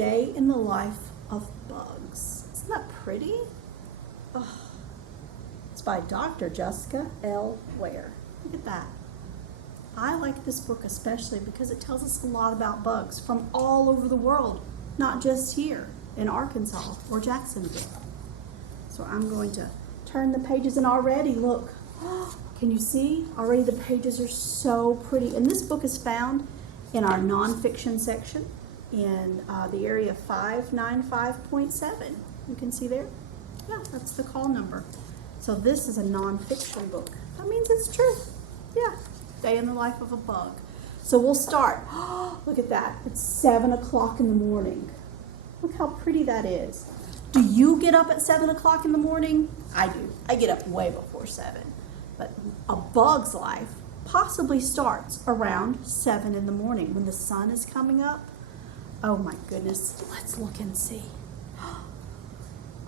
Day in the Life of Bugs. Isn't that pretty? Oh, it's by Dr. Jessica L. Ware. Look at that. I like this book especially because it tells us a lot about bugs from all over the world, not just here in Arkansas or Jacksonville. So I'm going to turn the pages, and already, look, can you see? Already the pages are so pretty. And this book is found in our nonfiction section in the area 595.7. You can see there? Yeah, that's the call number. So this is a nonfiction book. That means it's true. Yeah, Day in the Life of a Bug. So we'll start. Look at that. It's 7 o'clock in the morning. Look how pretty that is. Do you get up at 7 o'clock in the morning? I do. I get up way before 7. But a bug's life possibly starts around 7 in the morning when the sun is coming up. Oh my goodness. Let's look and see.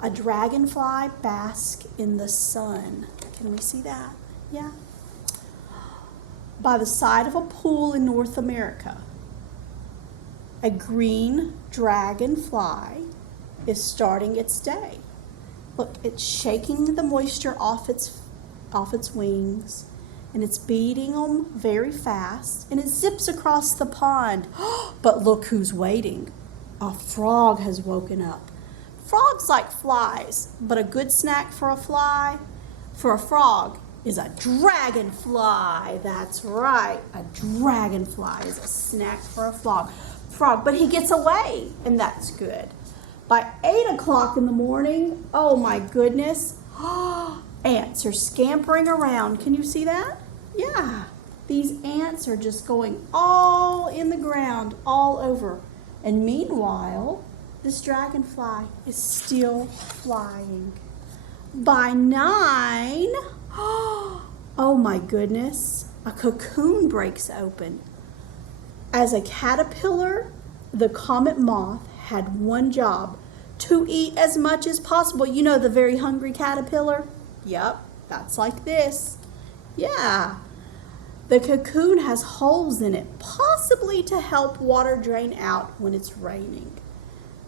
A dragonfly bask in the sun. Can we see that? Yeah. By the side of a pool in North America, a green dragonfly is starting its day. Look, it's shaking the moisture off its wings, and it's beating them very fast, and it zips across the pond. But look who's waiting. A frog has woken up. Frogs like flies, but a good snack for a frog is a dragonfly. That's right, a dragonfly is a snack for a frog. But he gets away, and that's good. By 8 o'clock in the morning, oh my goodness, ants are scampering around. Can you see that? Yeah, these ants are just going all in the ground, all over. And meanwhile, this dragonfly is still flying. By 9, oh my goodness, a cocoon breaks open. As a caterpillar, the Comet Moth had one job: to eat as much as possible. You know the very hungry caterpillar? Yep, that's like this. Yeah. The cocoon has holes in it, possibly to help water drain out when it's raining.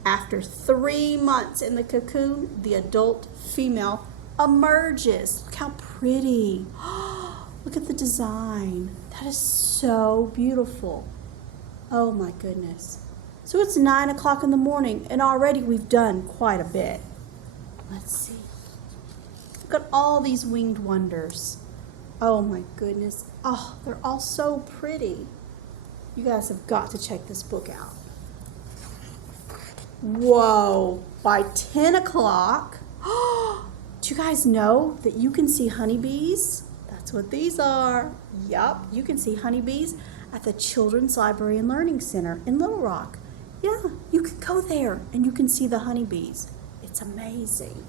After 3 months in the cocoon, the adult female emerges. Look how pretty. Look at the design. That is so beautiful. Oh my goodness. So it's 9 o'clock in the morning, and already we've done quite a bit. Let's see. Look at all these winged wonders. Oh my goodness. Oh, they're all so pretty. You guys have got to check this book out. Whoa, by 10 o'clock, do you guys know that you can see honeybees? That's what these are. Yup, you can see honeybees at the Children's Library and Learning Center in Little Rock. Yeah, you can go there and you can see the honeybees. It's amazing.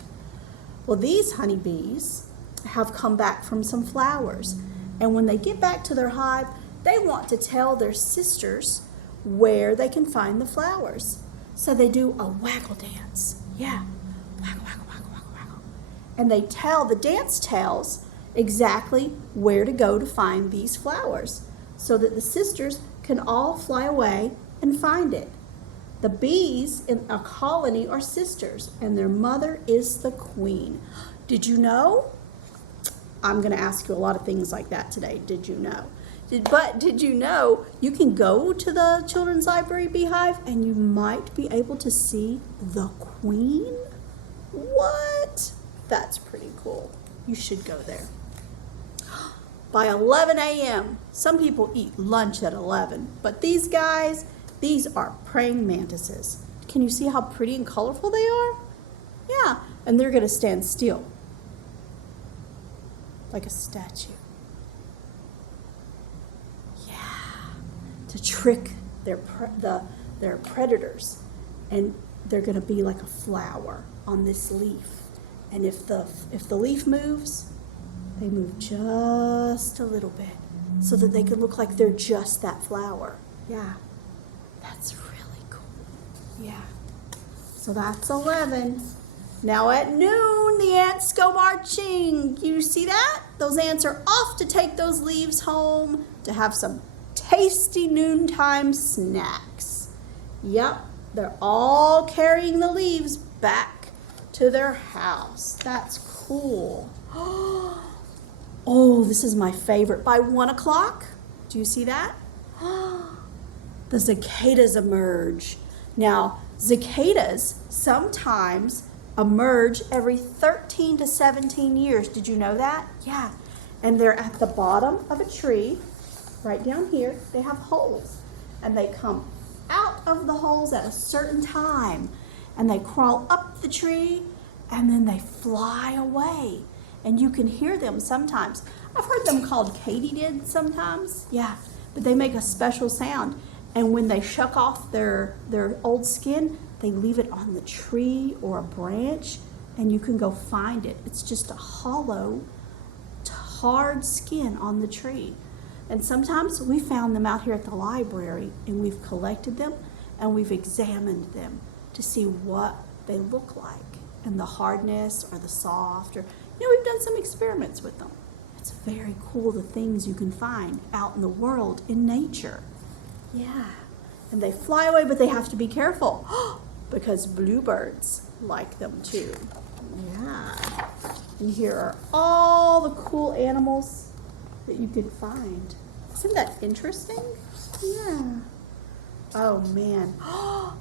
Well, these honeybees have come back from some flowers, and when they get back to their hive, they want to tell their sisters where they can find the flowers. So they do a waggle dance. Yeah, waggle, waggle, waggle, waggle, waggle. And the dance tells exactly where to go to find these flowers so that the sisters can all fly away and find it. The bees in a colony are sisters, and their mother is the queen. Did you know? I'm going to ask you a lot of things like that today. Did you know? Did you know you can go to the Children's Library Beehive and you might be able to see the queen? What? That's pretty cool. You should go there. By 11 a.m., some people eat lunch at 11, but these guys, these are praying mantises. Can you see how pretty and colorful they are? Yeah, and they're going to stand still like a statue. To trick their predators, and they're going to be like a flower on this leaf. And if the leaf moves, they move just a little bit so that they can look like they're just that flower. Yeah, that's really cool. Yeah, so that's 11. Now at noon, the ants go marching. You see that? Those ants are off to take those leaves home to have some tasty noontime snacks. Yep, they're all carrying the leaves back to their house. That's cool. Oh, this is my favorite. By 1 o'clock, do you see that? The cicadas emerge. Now, cicadas sometimes emerge every 13 to 17 years. Did you know that? Yeah. And they're at the bottom of a tree, right down here. They have holes. And they come out of the holes at a certain time. And they crawl up the tree, and then they fly away. And you can hear them sometimes. I've heard them called katydid sometimes. Yeah, but they make a special sound. And when they shuck off their old skin, they leave it on the tree or a branch, and you can go find it. It's just a hollow, hard skin on the tree. And sometimes we found them out here at the library, and we've collected them, and we've examined them to see what they look like, and the hardness or the soft, or, we've done some experiments with them. It's very cool, the things you can find out in the world, in nature. Yeah, and they fly away, but they have to be careful because bluebirds like them too. Yeah, and here are all the cool animals that you can find. Isn't that interesting? Yeah. Oh man,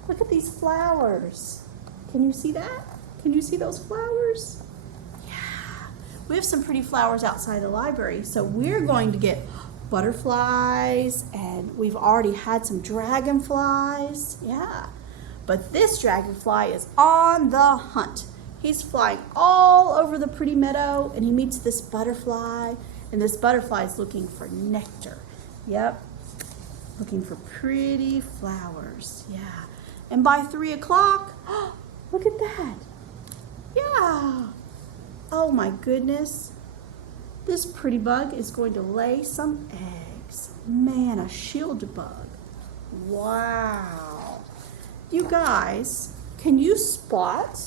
look at these flowers. Can you see that? Can you see those flowers? Yeah, we have some pretty flowers outside the library, so we're going to get butterflies, and we've already had some dragonflies. Yeah, but this dragonfly is on the hunt. He's flying all over the pretty meadow, and he meets this butterfly, and this butterfly is looking for nectar. Yep, looking for pretty flowers. Yeah, and by 3 o'clock, look at that. Yeah, oh my goodness. This pretty bug is going to lay some eggs. Man, a shield bug. Wow. You guys, can you spot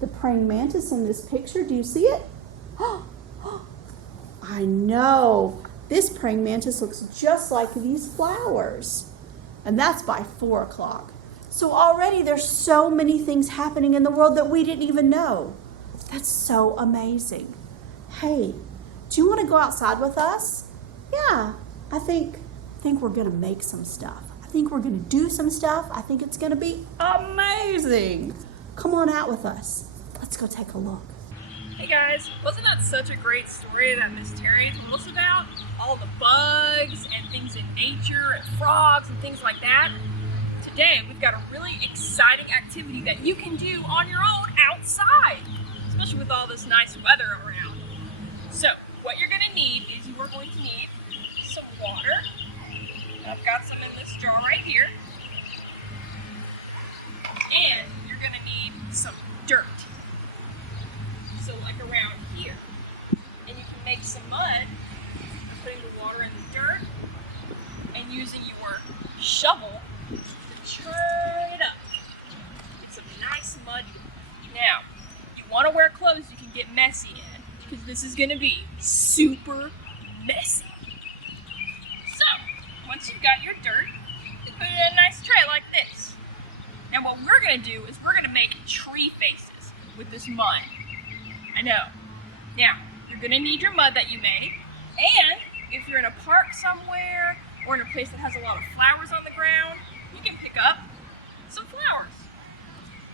the praying mantis in this picture? Do you see it? I know. This praying mantis looks just like these flowers. And that's by 4 o'clock. So already there's so many things happening in the world that we didn't even know. That's so amazing. Hey, do you want to go outside with us? Yeah, I think we're going to make some stuff. I think we're going to do some stuff. I think it's going to be amazing. Come on out with us. Let's go take a look. Hey guys, wasn't that such a great story that Miss Terry told us about? All the bugs and things in nature and frogs and things like that. Today we've got a really exciting activity that you can do on your own outside, especially with all this nice weather around. So what you're going to need is you are going to need some water. I've got some in this jar right here. And you're going to need some dirt. So like around here. And you can make some mud by putting the water in the dirt and using your shovel to churn it up. Get some nice mud. Now, you want to wear clothes you can get messy in, because this is going to be super messy. So, once you've got your dirt, you put it in a nice tray like this. Now what we're going to do is we're going to make tree faces with this mud. I know. Now, you're going to need your mud that you made, and if you're in a park somewhere or in a place that has a lot of flowers on the ground, you can pick up some flowers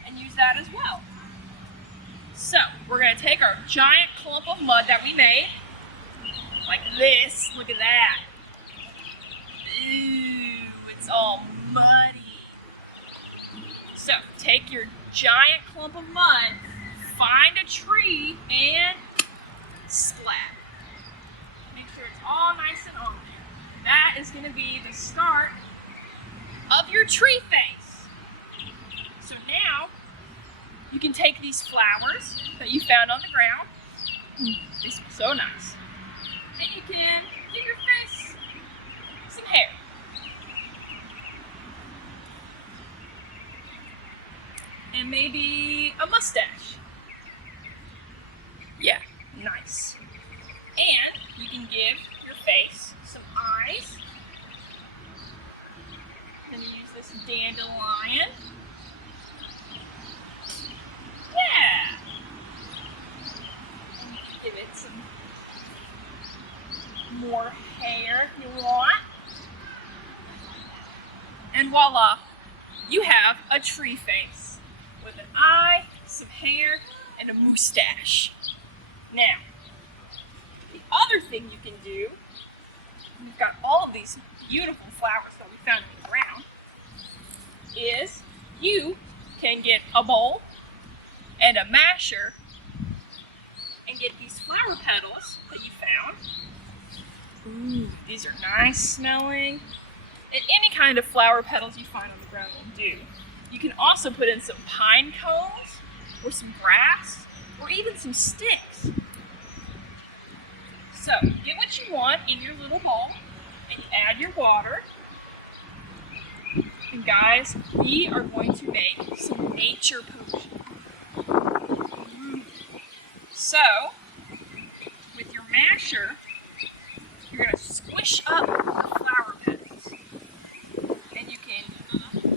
and use that as well. So, we're going to take our giant clump of mud that we made, like this. Look at that. Ooh, it's all muddy. So, take your giant clump of mud, find a tree, and splat. Make sure it's all nice and on there. That is going to be the start of your tree face. So now, you can take these flowers that you found on the ground. They smell so nice. And you can give your face some hair. And maybe a mustache. Yeah, nice. And you can give your face some eyes Gonna use this dandelion. Yeah. Give it some more hair if you want. And voila, you have a tree face with an eye, some hair, and a mustache. Now, the other thing you can do, we've got all of these beautiful flowers that we found in the ground, is you can get a bowl and a masher and get these flower petals that you found. Ooh, these are nice smelling. And any kind of flower petals you find on the ground will do. You can also put in some pine cones, or some grass, or even some sticks. So, get what you want in your little bowl, and you add your water. And guys, we are going to make some nature potion. So, with your masher, you're going to squish up the flower petals. And you can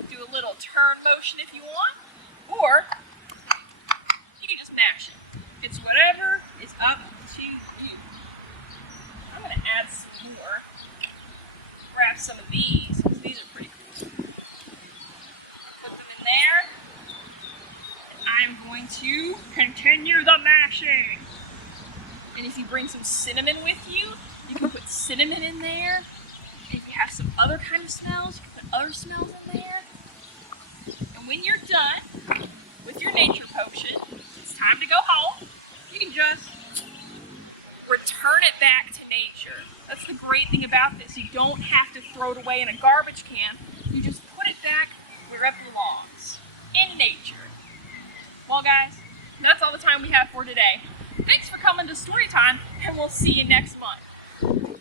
do a little turn motion if you want, or you can just mash it. It's whatever is up to you. I'm going to add some more. Grab some of these, because these are pretty cool. Put them in there. And I'm going to continue the mashing. And if you bring some cinnamon with you, you can put cinnamon in there. And if you have some other kind of smells, you can put other smells in there. And when you're done with your nature potion, it's time to go home. You can just return it back to nature. That's the great thing about this. You don't have to throw it away in a garbage can. You just put it back where it belongs, in nature. Well guys, that's all the time we have for today. Thanks for coming to Storytime, and we'll see you next month.